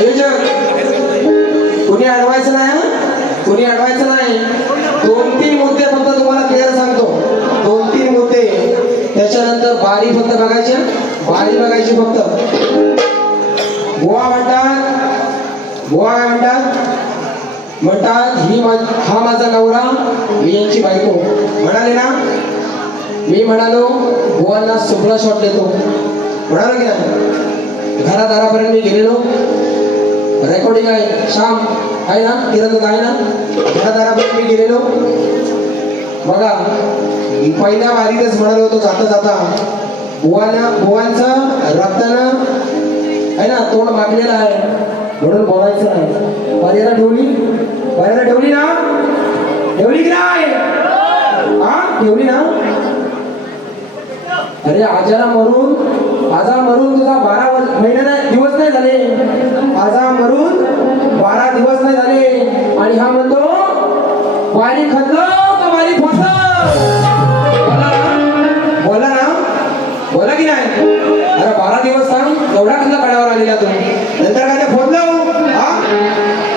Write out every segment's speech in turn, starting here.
आयोजक. कोणी अडवायचं नाही हं? कोणी अडवायचं नाही. दोन तीन मुद्दे फक्त तुम्हाला क्लिअर सांगतो. दोन तीन मुद्दे. त्याच्यानंतर बारी फक्त बघायचे बारी बघायची फक्त. गोवा म्हणतात गोवा काय म्हणतात म्हणतात ही हा माझा नवरा मी यांची बायको. म्हणाले ना? मी म्हणालो गोवांना सुपला शॉट देतो. म्हणालो की नाही? घरादारापर्यंत मी गेलेलो. रेकॉर्डिंग आहे. श्याम आहे ना? किरण आहे ना घरादारापर्यंत मी गेलेलो. बघा पहिल्या वारीतच म्हणालो होतो जाता जाता बुवाना बुवांचा रक्तानं आहे ना तोंड मागलेलं आहे. म्हणून बोलायचं नाही. पर्याला ठेवली? वारीला ठेवली ना? ठेवली की नाही? हा? ठेवली ना? अरे आजाला मरून आजा मरून तुझा बारा वर- महिने नाही दिवस नाही झाले. आजा मरून बारा दिवस नाही झाले. आणि हा म्हणतो वारी खदलो तर वारी फसलो बोला ना. बोला ना. की नाही? अरे बारा दिवस सांग एवढा खंड कडावर आलेला तू नंतर काय ते फोडलो हो? हा?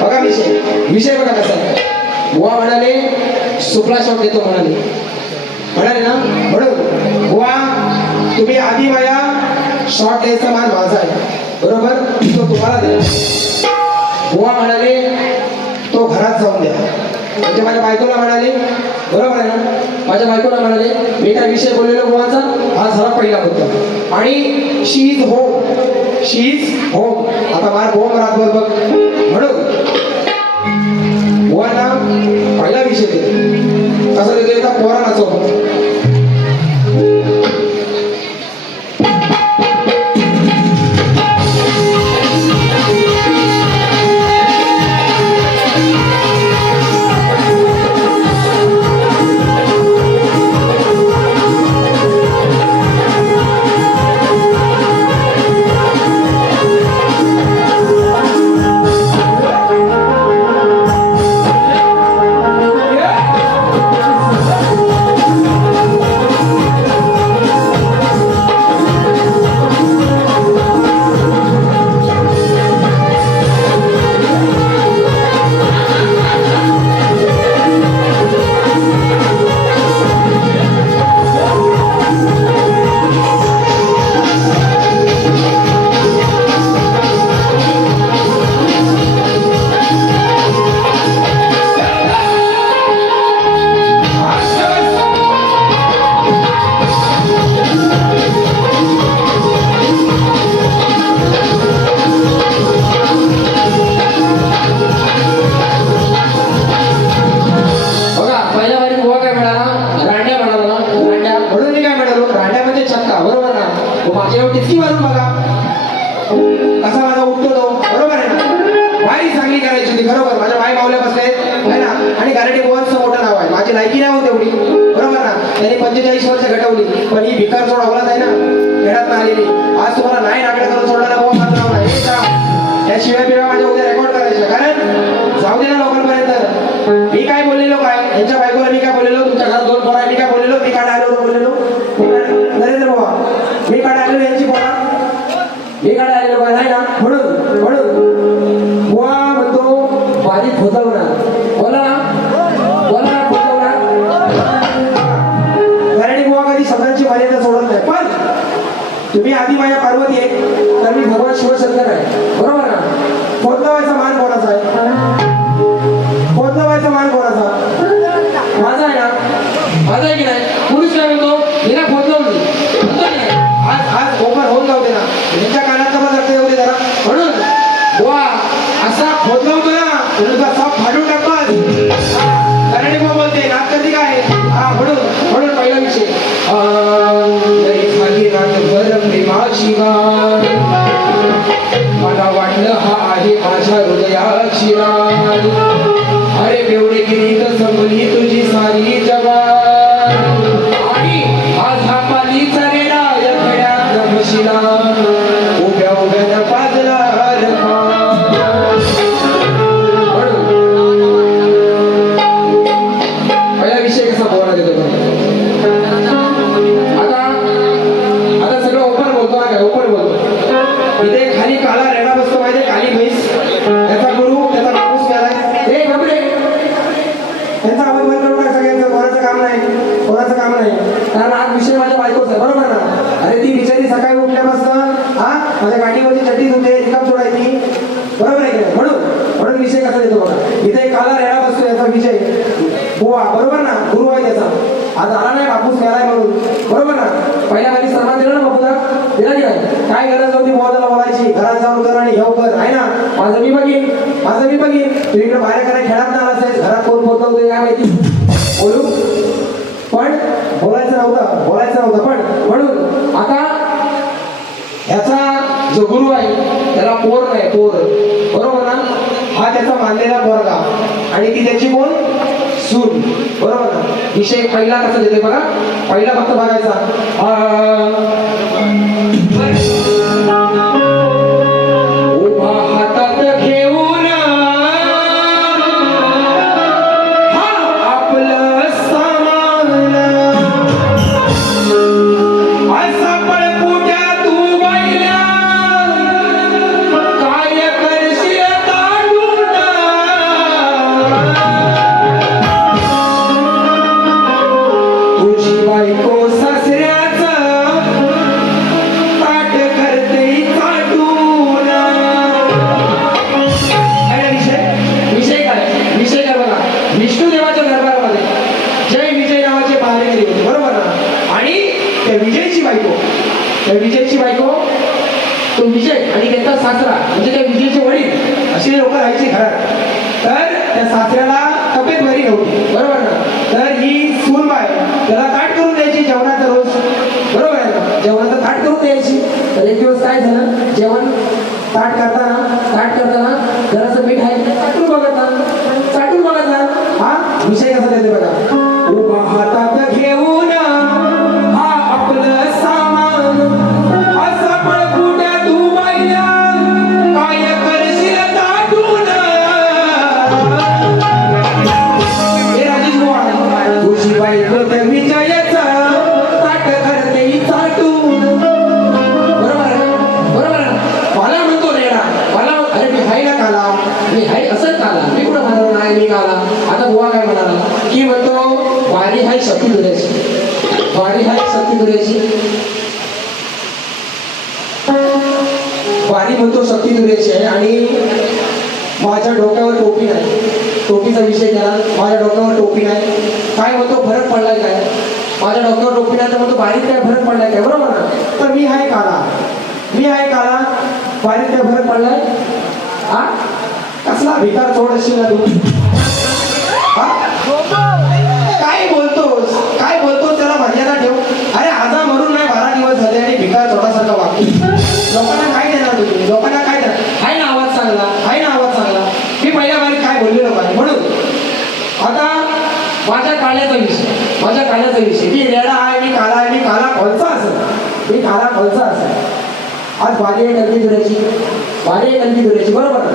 बघा विषय. विषय बघा कसा आहे. बुवा म्हणाले सुपला शॉट देतो म्हणाले. म्हणाले ना? म्हणून बुवा तुम्ही आधी माया शॉट द्यायचा मान माझा आहे. बरोबर? तो तुम्हाला द्या. बुवा म्हणाले तो घरात जाऊन द्या. म्हणजे माझ्या बायकोला म्हणाले बरोबर आहे ना? माझ्या बायकोला म्हणाले मी काय विषय बोललेलो बुवाचा हा झाला पहिला मुद्दा. आणि she is home she is home आता मार होम रातभर बघ. म्हणून बुवांना पहिला विषय देतो. कसं देतो? एका पोरा नाचवतो करायची होती बरोबर. माझ्या माई मावल्या बसले आहे ना? आणि गारडी बुवांचं मोठं नाव आहे. माझी लायकी नाही होती तेवढी बरोबर ना? त्यांनी पंचेचाळीस वर्ष घटवली. पण ही भिकार सोड अवलाद आहे ना? खेळात ना आलेली. आज तुम्हाला नाही नाकडे करून सोडणारा माझं नाव नाही. त्याशिवाय शिवाय माझ्या म्हणतो माहिती. बोलू? पण बोलायचं नव्हतं बोलायचं नव्हतं. पण म्हणून आता ह्याचा जो गुरु आहे त्याला पोर नाही पोर. बरोबर ना? हा त्याचा मानलेला पोरगा. आणि ती त्याची कोण? सून. बरोबर ना? विषय पहिला कसा देते बघा. पहिला फक्त बघायचा. तर सून बाय त्याला ताट करून द्यायची जेवणाचा रोज. बरोबर आहे ना? जेवणाचं ताट करून द्यायची. तर एक दिवस काय झालं? जेवण ताट करताना ताट करताना माझ्या डोक्यावर टोपी नाही. टोपीचा विषय केला माझ्या डोक्यावर टोपी नाही. काय म्हणतो फरक पडलाय काय? माझ्या डोक्यावर टोपी नाही तर म्हणतो बारीक काय फरक पडलाय काय? बरोबर ना? तर मी आहे काला. मी आहे काला बारीक काय फरक पडलाय? हा कसला भिकार चोड असेल ना तू? काय बोलतोस? काय बोलतोस? त्याला मर्यादा ठेव. अरे आजा म्हणून नाही बारा दिवस झाले आणि भिकार चोडासारखा वागतो लोकांना काय देणार तुम्ही लोकांना काय देणार आहे ना आवाज चांगला आहे ना आवाज चांगला मी पहिल्या बारी काय बोललेलो पाहिजे. म्हणून आता माझ्या काळ्याचा विषय माझ्या काळ्याचा विषय. मी रेडा आहे मी काला आहे मी काला खोलचा असेल. मी काला खोलचा असेल. आज बारी आहे कलगी दुऱ्याची बारी आहे कलगी दुऱ्याची बरोबर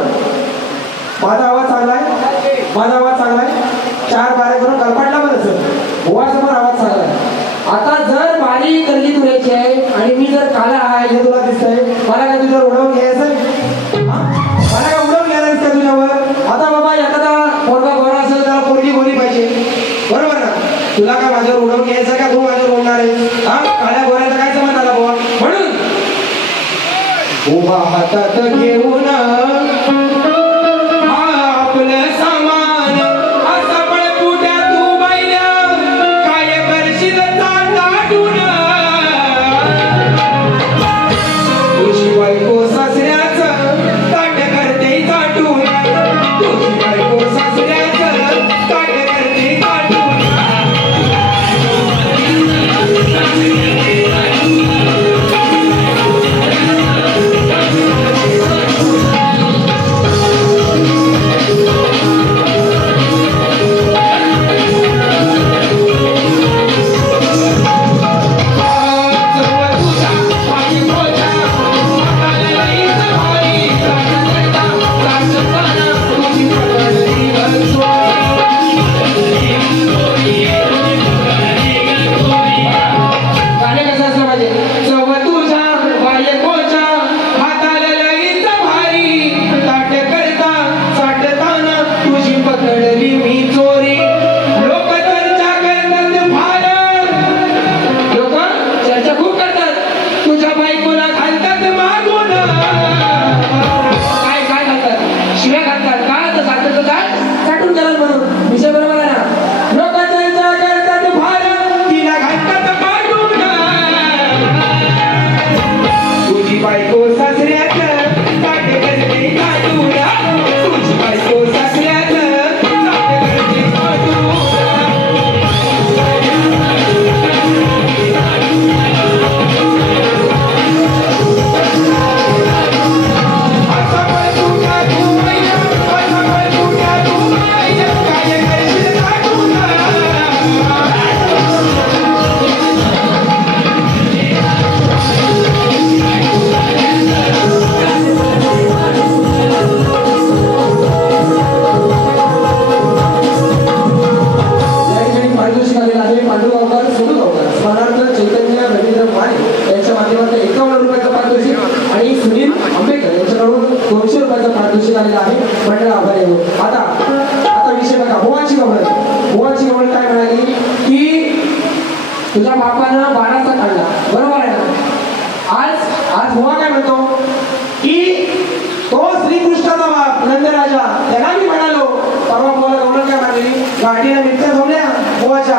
माझा आवाज चांगला आहे? माझा आवाज चांगला आहे? चार बारा करून कलपाटला पण असेल. बुवासमोर आवाज hasta aquí. तुझ्या बापानं बाराचा काढला. बरोबर आहे ना? आज आज हुआ काय म्हणतो? की तो श्रीकृष्णाचा बाप नंदराजा त्याला मी म्हणालो परवा मला गौरव काय म्हणाली? गाठी मित्र होण्या होवाच्या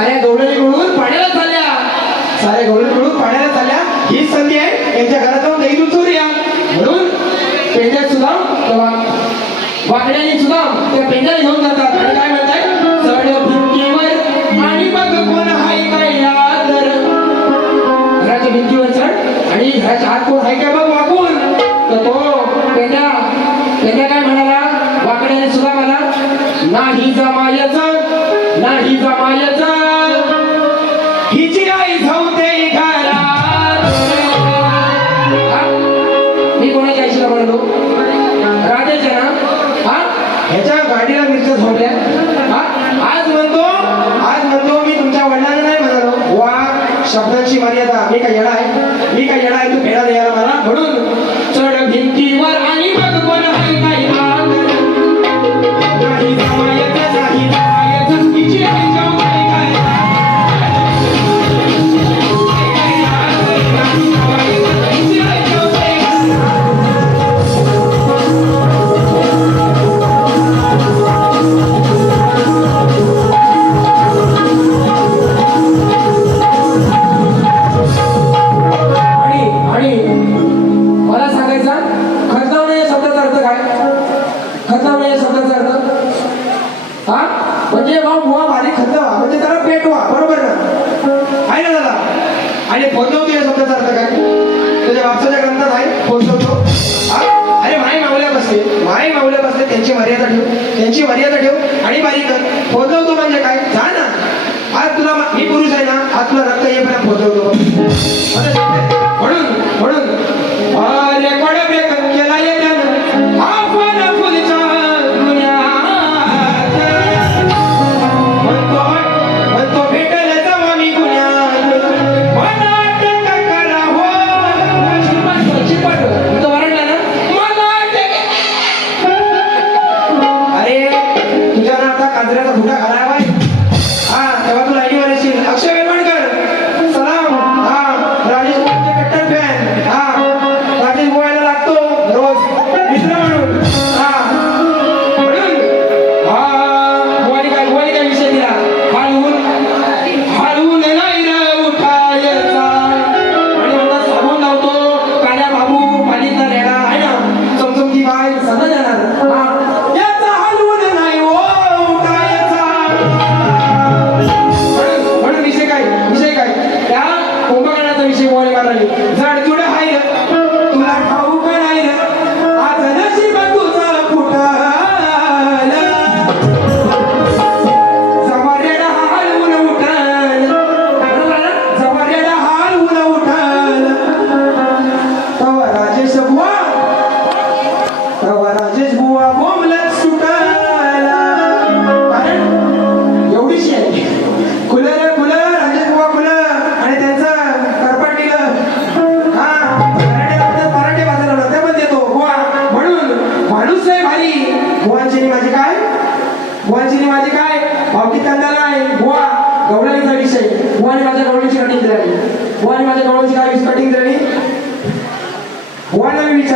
साऱ्या गवळणीकडून पाण्याला चालल्या साऱ्या गवळणीकडून पाण्याला चालल्या हीच संधी आहे. यांच्या घरात जाऊन दही दूध चोरूया म्हणून पेंड्या सुद्धा वाकड्याने सुद्धा त्या पेंड्याला घेऊन जातात. आणि काय म्हणताय? भिंतीवर आणि घराच्या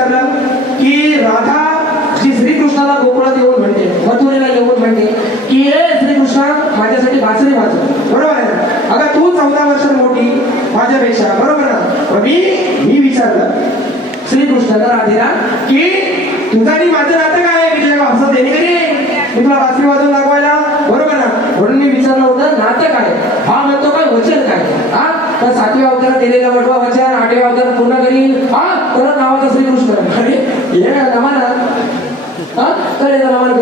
लागलं की राधा जी श्रीकृष्णाला गोकुळात येऊन म्हणते मथुरेला येऊन म्हणते की हे श्रीकृष्ण माझ्यासाठी भासरी भाज बरोबर आहे ना? अगं तू चौदा वर्ष मोठी माझ्यापेक्षा बरोबर ना? मी मी विचारलं श्रीकृष्णाला राधेला की तुझा आणि माझं नातं काय विजय भाषा देणे घरी मी तुला भासरी वाजवून लागवायला बरोबर ना? म्हणून मी विचारलं होतं नातं काय हा म्हणतो काय वचन काय? हा? तर सातव्या अवतारात दिलेला वटवा वचन आठव्या अवतारात पूर्ण करील Y llega la ah, mano. La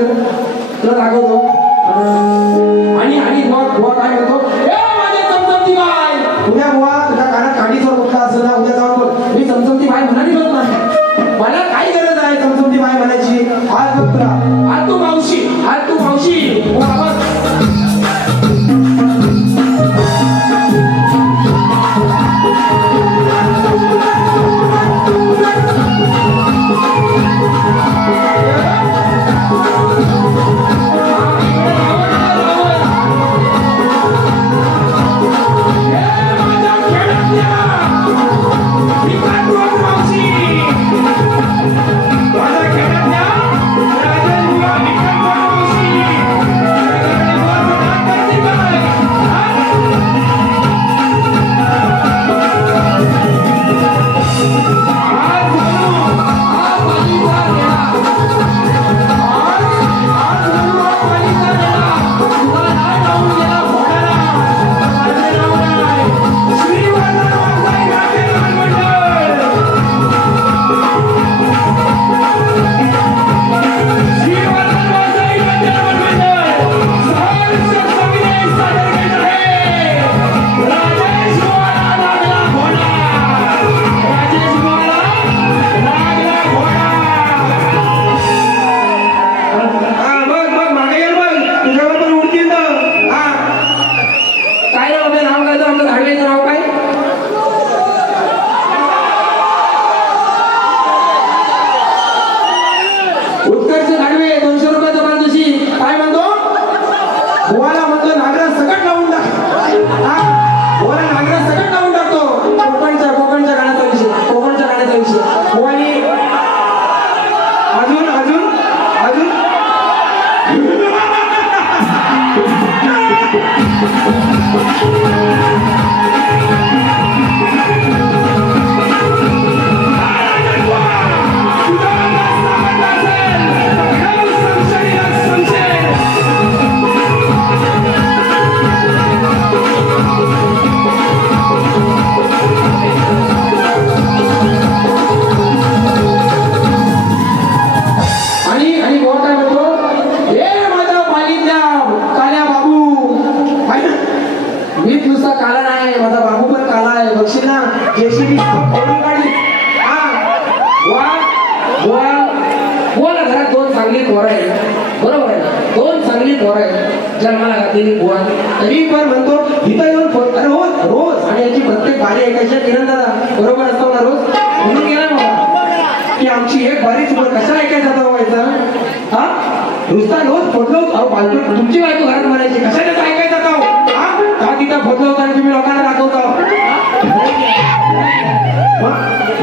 तुमची बायको घरात म्हणायची? कशाने ऐकायचा तो हा? तिथं फोटो होता आणि तुम्ही लोकांना दाखवता.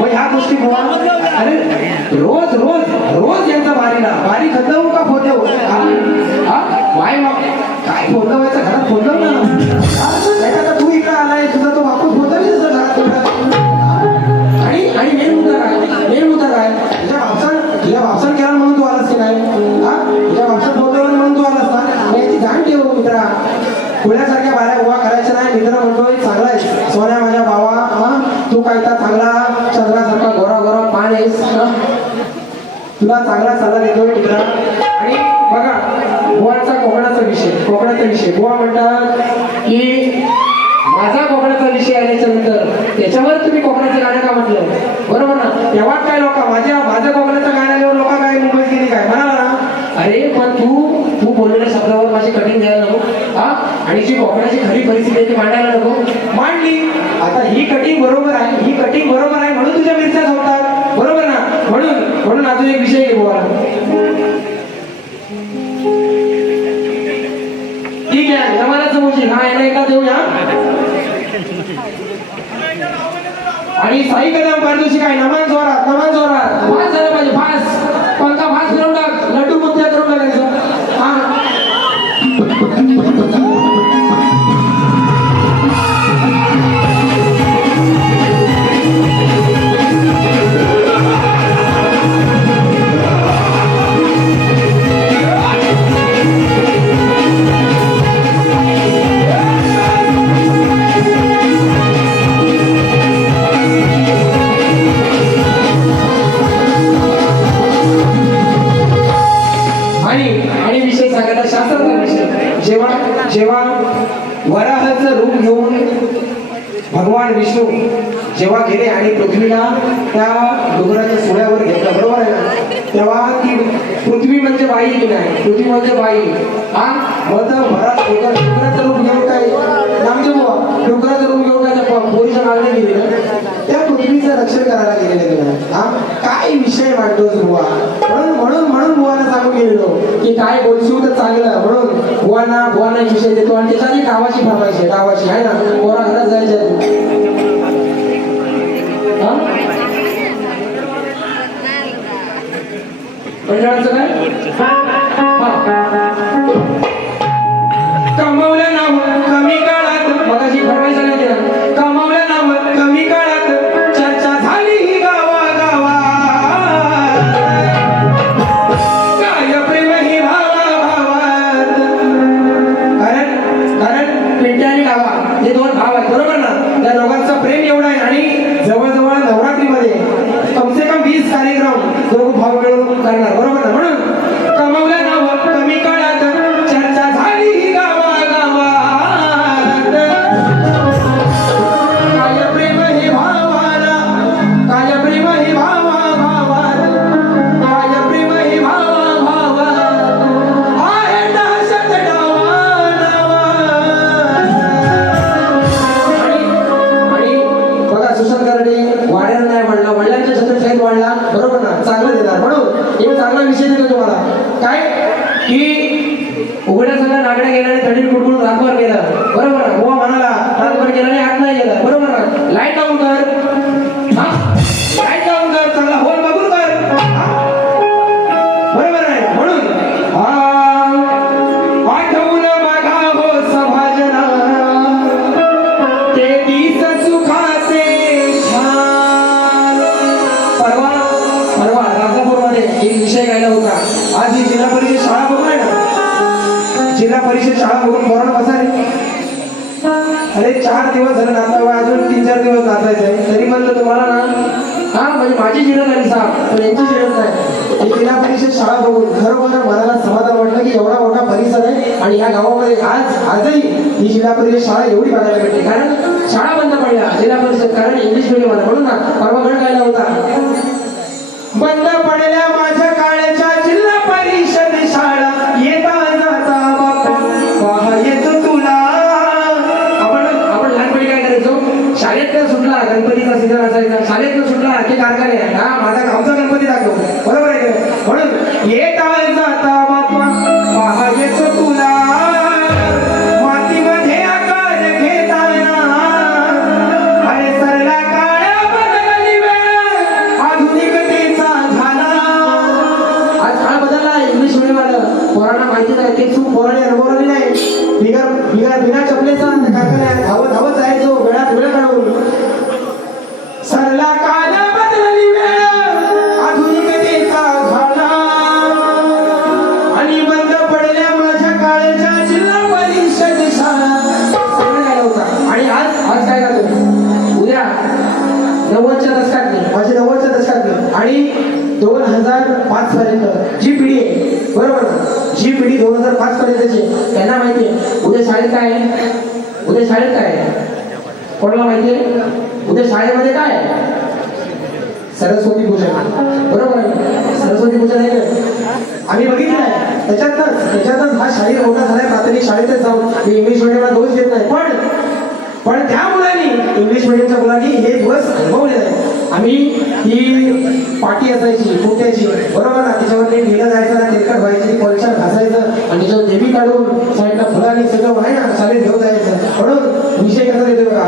ह्या गोष्टी अरे रोज रोज रोज यांचा बारीला. बारी खतम का फोटो? हा? वाय काय फोटवायचं घरात फोटो ना तू इकडे आलाय तुझं तुला चांगला सल्ला देतो मित्रा. आणि बघा गोवाचा कोकणाचा विषय कोकणाचा विषय. गोवा म्हणतात की माझा कोकणाचा विषय आल्याच्यानंतर त्याच्यावर तुम्ही कोकणाचं गाणं का म्हटलं? बरोबर ना? तेव्हा भर दिवशी काय? नमाज जोरात नमाज जोरात. फास्ट झालं पाहिजे फास्ट. जेव्हा आणि पृथ्वीला त्या डोंगराच्या सोळ्यावर घेतला. बरोबर आहे ना? तेव्हा ती पृथ्वी म्हणजे बाई की नाही? पृथ्वी म्हणजे बाई. हा? मग तर भरात डोंगर डोंगराचं रूप घेऊन काय? नामदेव बुवा डोंगराचं रूप घेऊन काय पोरीच्या मागणे गेले ना त्या पृथ्वीचं रक्षण करायला गेलेले गेले हा? काय विषय मांडतोस बुवा? म्हणून म्हणून म्हणून बुवाला सांगून गेलेलो की काय बोलशील तर चांगलं. म्हणून बुवांना बुवांना विषय देतो आणि त्याच्यात गावाची फरमायची आहे, गावाची आहे ना? বুঝতে পারছো না बघा सुशांत वाड्याला नाही वाढला वडिलांच्या छत्रशाहीत वाढला बरोबर ना? चांगलं देणार. म्हणून एक चांगला विषय देतो तुम्हाला. काय? की उघड्या सगळ्या नागड्या गेल्या आणि थंडीत कुडकुडून रातभर गेला. बरोबर ना? गोवा म्हणाला रातभर गेला आणि आत नाही गेला. बरोबर ना? लाइट ऑन कर. परिसर आहे. आणि या गावामध्ये आज आजही ही जिल्हा परिषद शाळा एवढी बघायला भेटते कारण शाळा बंद पडल्या. जिल्हा परिषद कारण इंग्लिश मिडियम म्हणून ना परवा गण गायला होता. बंद पडल्या माझ्या काळ्याच्या दोन हजार पाच पर्यंतची त्यांना माहिती आहे. उद्या शाळेत काय आहे? उद्या शाळेत काय आहे? कोणाला माहिती आहे? उद्या शाळेमध्ये काय आहे? सरस्वती पूजन. बरोबर आहे. सरस्वती पूजन आहे आम्ही बघितलं आहे. त्याच्यातच त्याच्यातच हा शाळेत मोठा झालाय. प्राथमिक शाळेतच जाऊन. मी इंग्लिश मिडियमला दोष देत नाही. पण पण त्यामुळे इंग्लिश मिडियमच्या मुलांनी हे दिवस अनुभवले नाही आम्ही ही पाठी असायची पोट्याची बरोबर ना? त्याच्यामध्ये गेलं जायचं ना तेलकट व्हायची परीक्षा घासायचं आणि त्याच्यावर देवी काढून साईडला फुलांनी सगळं व्हाय ना शाळेत घेऊन जायचं. म्हणून विषय कसा देतो बघा?